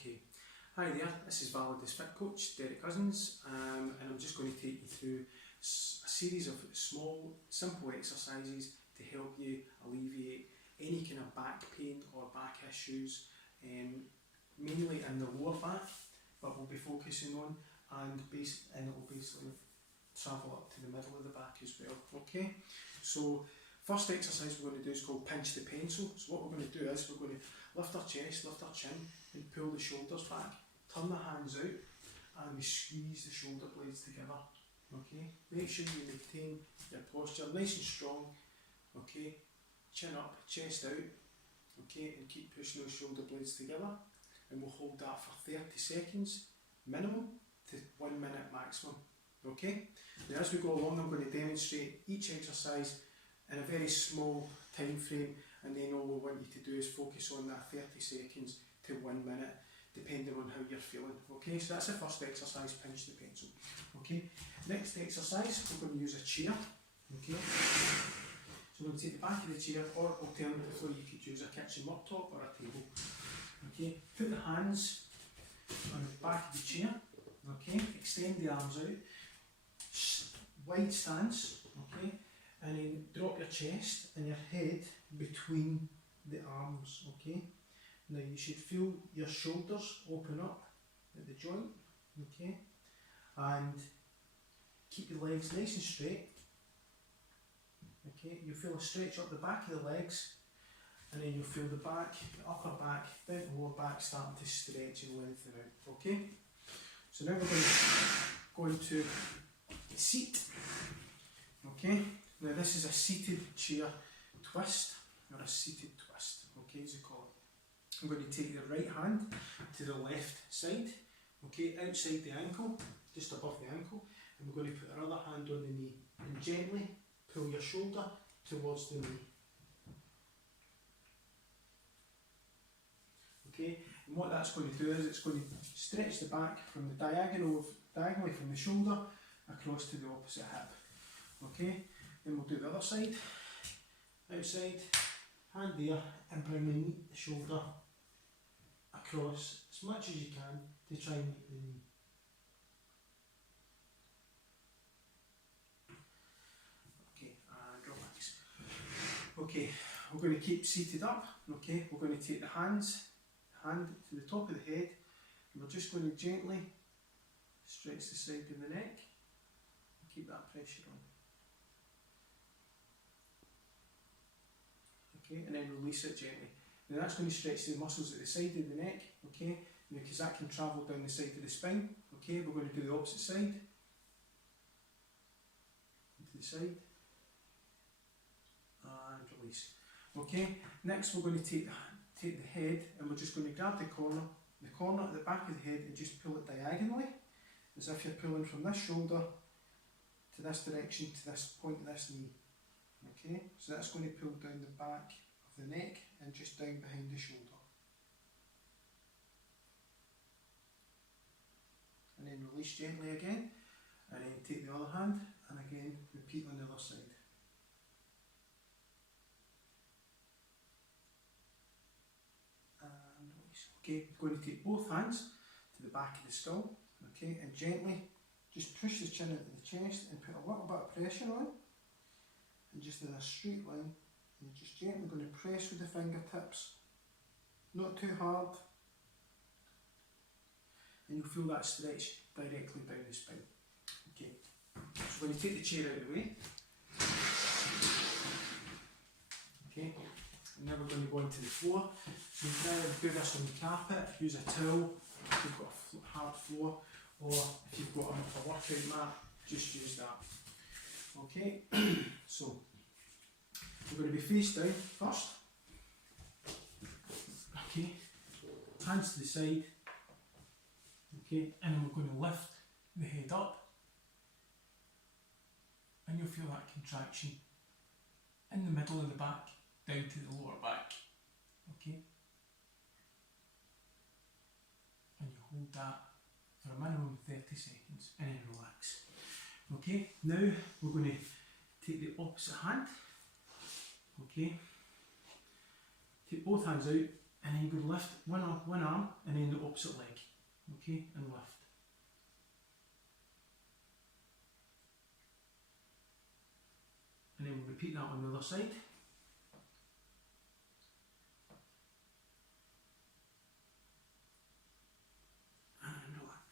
Okay, hi there, this is Validus Fit Coach, Deryck Cozens, and I'm just going to take you through a series of small, simple exercises to help you alleviate any kind of back pain or back issues, mainly in the lower back, but we'll be focusing on, and it will basically travel up to the middle of the back as well. Okay, so first exercise we're going to do is called pinch the pencil. So what we're going to do is we're going to lift our chest, lift our chin, and pull the shoulders back, turn the hands out, and we squeeze the shoulder blades together. Okay, make sure you maintain your posture nice and strong. Okay, chin up, chest out. Okay, and keep pushing those shoulder blades together, and we'll hold that for 30 seconds minimum to 1 minute maximum. Okay, now as we go along, I'm going to demonstrate each exercise in a very small time frame, and then all we want you to do is focus on that 30 seconds to 1 minute, depending on how you're feeling. Okay, so that's the first exercise, pinch the pencil. Okay, next exercise, we're going to use a chair. Okay, so we're going to take the back of the chair, or alternatively you could use a kitchen worktop or a table. Okay, put the hands on the back of the chair. Okay, extend the arms out, wide stance. Okay, and then drop your chest and your head between the arms. Okay, now you should feel your shoulders open up at the joint. Okay, and keep your legs nice and straight. Okay, you feel a stretch up the back of the legs, and then you'll feel the back, the upper back, down the lower back starting to stretch and lengthen out. Okay, so now we're going to seat. Okay, now this is a seated chair twist, or a seated twist, okay, as you call it. I'm going to take the right hand to the left side, okay, outside the ankle, just above the ankle, and we're going to put our other hand on the knee, and gently pull your shoulder towards the knee. Okay, and what that's going to do is it's going to stretch the back from the diagonally from the shoulder across to the opposite hip. Okay, then we'll do the other side, outside, hand there, and bring the shoulder across as much as you can to try and meet the knee. Okay, and relax. Okay, we're going to keep seated up. Okay, we're going to take the hand to the top of the head, and we're just going to gently stretch the side of the neck and keep that pressure on. Okay, and then release it gently. Now that's going to stretch the muscles at the side of the neck, okay, because that can travel down the side of the spine. Okay, we're going to do the opposite side. To the side. And release. Okay, next we're going to take the head, and we're just going to grab the corner at the back of the head, and just pull it diagonally, as if you're pulling from this shoulder to this direction, to this point of this knee. Okay, so that's going to pull down the back of the neck and just down behind the shoulder. And then release gently again, and then take the other hand, and again repeat on the other side. And release. Okay, we're going to take both hands to the back of the skull, okay, and gently just push the chin into the chest and put a little bit of pressure on. And just in a straight line, and you're just gently going to press with the fingertips, not too hard, and you'll feel that stretch directly down the spine. Okay, so when you take the chair out of the way, okay, and now we're going to go into the floor. So you can either do this on the carpet, use a towel if you've got a hard floor, or if you've got a workout mat, just use that. Okay, so we're going to be face down first. Okay, hands to the side. Okay, and then we're going to lift the head up, and you'll feel that contraction in the middle of the back down to the lower back. Okay, and you hold that for a minimum of 30 seconds and then relax. Okay, now we're going to take the opposite hand. Okay, take both hands out and then you go lift one arm and then the opposite leg, okay, and lift. And then we'll repeat that on the other side. And relax.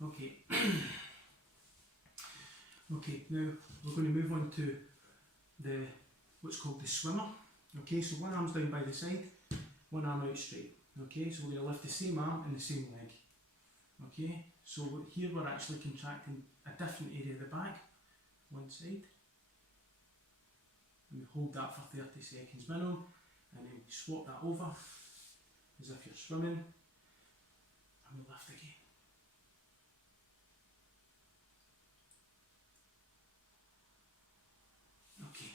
Okay. Okay, now we're going to move on to what's called the swimmer. Okay, so one arm's down by the side, one arm out straight. Okay, so we're going to lift the same arm and the same leg. Okay, so here we're actually contracting a different area of the back, one side. And we hold that for 30 seconds minimum, and then we swap that over as if you're swimming, and we lift again. Okay.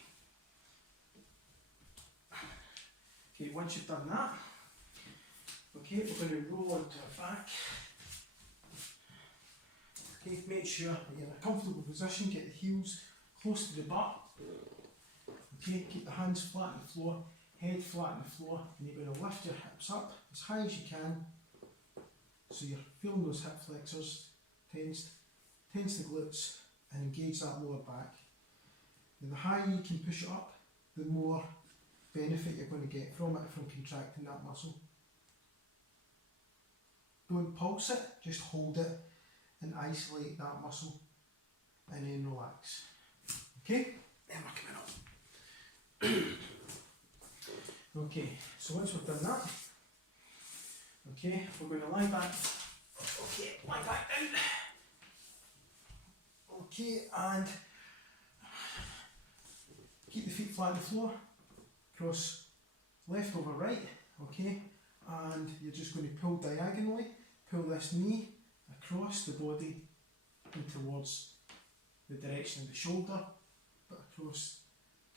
Okay, once you've done that, okay, we're going to roll onto our back. Okay, make sure you're in a comfortable position, get the heels close to the butt. Okay, keep the hands flat on the floor, head flat on the floor, and you're going to lift your hips up as high as you can. So you're feeling those hip flexors tense the glutes and engage that lower back. And the higher you can push it up, the more benefit you're going to get from it, from contracting that muscle. Don't pulse it, just hold it and isolate that muscle and then relax. Okay, then we're coming up. Okay, so once we've done that, okay, we're going to lie back. Okay, lie back down. Okay, and keep the feet flat on the floor, cross left over right, okay, and you're just going to pull diagonally, pull this knee across the body and towards the direction of the shoulder, but across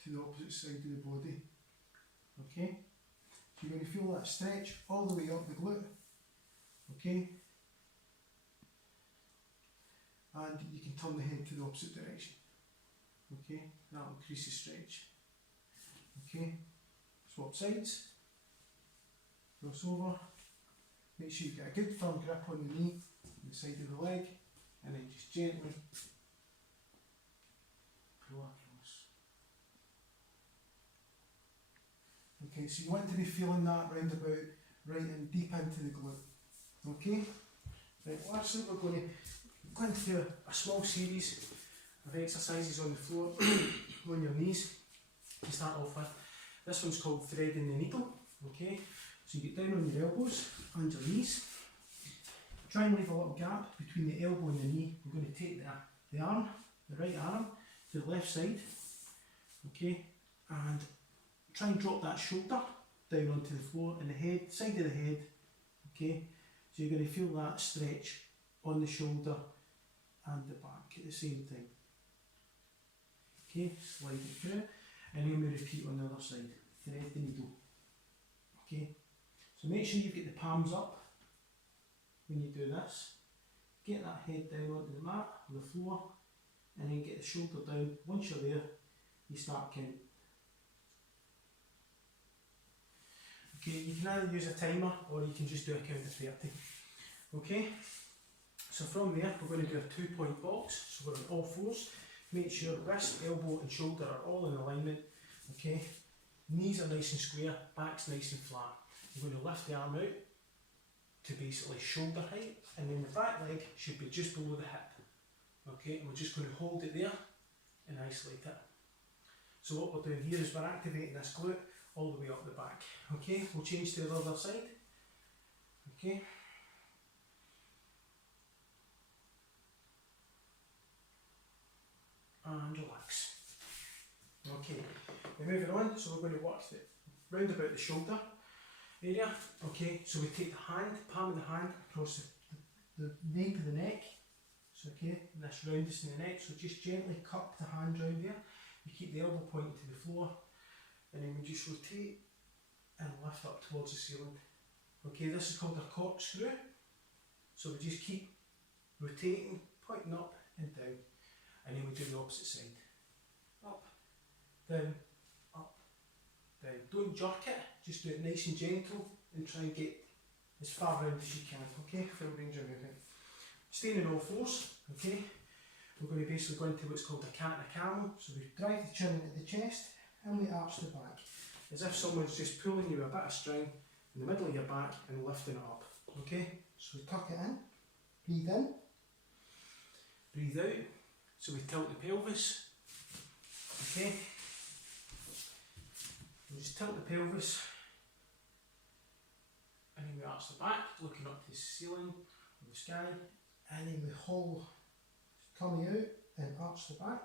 to the opposite side of the body, okay. So you're going to feel that stretch all the way up the glute, okay, and you can turn the head to the opposite direction, okay, that will increase the stretch, okay. Swap sides, cross over, make sure you get a good firm grip on the knee, the side of the leg, and then just gently pull across. Okay, so you want to be feeling that roundabout right in deep into the glute. Okay? Right, lastly we're going to do a small series of exercises on the floor on your knees to start off with. This one's called threading the needle. Okay? So you get down on your elbows and your knees. Try and leave a little gap between the elbow and the knee. We're going to take the arm, the right arm, to the left side. Okay? And try and drop that shoulder down onto the floor and the head, side of the head, okay? So you're going to feel that stretch on the shoulder and the back at the same time. Okay, slide it through, and then we repeat on the other side, thread the needle. Okay, so make sure you get the palms up when you do this. Get that head down onto the mat, on the floor, and then get the shoulder down. Once you're there, you start counting. Okay, you can either use a timer or you can just do a count of 30. Okay, so from there we're going to do a 2-point box, so we're on all fours. Make sure wrist, elbow and shoulder are all in alignment. Okay, knees are nice and square, back's nice and flat. We're going to lift the arm out to basically shoulder height, and then the back leg should be just below the hip. Okay, and we're just going to hold it there and isolate it. So what we're doing here is we're activating this glute all the way up the back. Okay, we'll change to the other side. Okay. And relax. Okay, we're moving on, so we're going to work round about the shoulder area. Okay, so we take the hand, palm of the hand across the nape of the neck. So okay, and this roundest in the neck, so just gently cup the hand round there. You keep the elbow pointing to the floor, and then we just rotate and lift up towards the ceiling. Okay, this is called a corkscrew. So we just keep rotating, pointing up and down, and then we do the opposite side. Up, down, up, down. Don't jerk it, just do it nice and gentle and try and get as far round as you can, okay, full range of movement. Staying on all fours, okay, we're going to basically go into what's called a cat and a camel. So we drive the chin into the chest and we arch the back, as if someone's just pulling you a bit of string in the middle of your back and lifting it up, okay. So we tuck it in, breathe in, breathe out, so we tilt the pelvis, okay. We just tilt the pelvis, and then we arch the back, looking up to the ceiling or the sky, and then we haul tummy out and arch the back,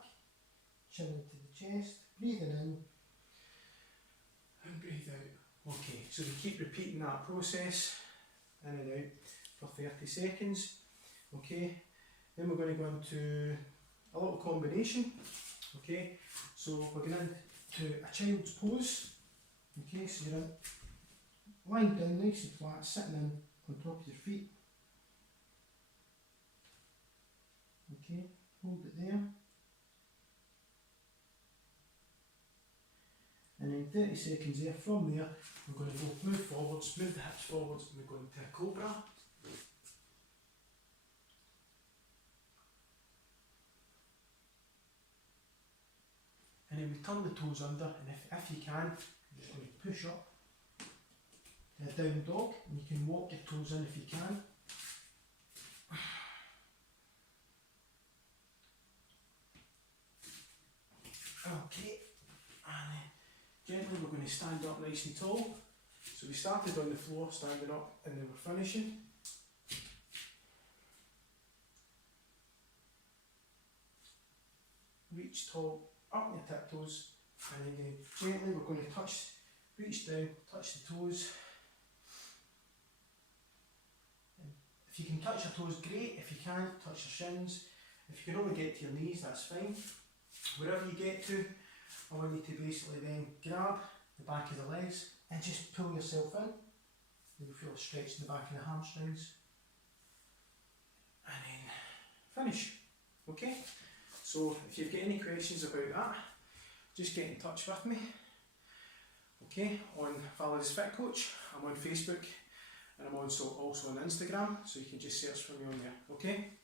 chin into the chest, breathing in and breathe out. Okay, so we keep repeating that process in and out for 30 seconds. Okay, then we're going to go into a little combination. Okay, so we're going into a child's pose. Okay, so you're lying down nice and flat, sitting in on top of your feet. Okay, hold it there. And then 30 seconds there. From there, we're going to go move forwards, move the hips forwards, and we're going to a cobra. And then we turn the toes under, and if you can, you're just going to push up to a down dog, and you can walk your toes in if you can. Okay, and gently we're going to stand up nice and tall. So we started on the floor, standing up, and then we're finishing. Reach tall, up your tiptoes, and then gently we're going to reach down, touch the toes. And if you can touch your toes, great. If you can't, touch your shins. If you can only get to your knees, that's fine. Wherever you get to, I want you to basically then grab the back of the legs and just pull yourself in. You'll feel a stretch in the back of the hamstrings. And then finish. Okay? So if you've got any questions about that, just get in touch with me. Okay, on Validus Fit Coach. I'm on Facebook and I'm also on Instagram, so you can just search for me on there. Okay?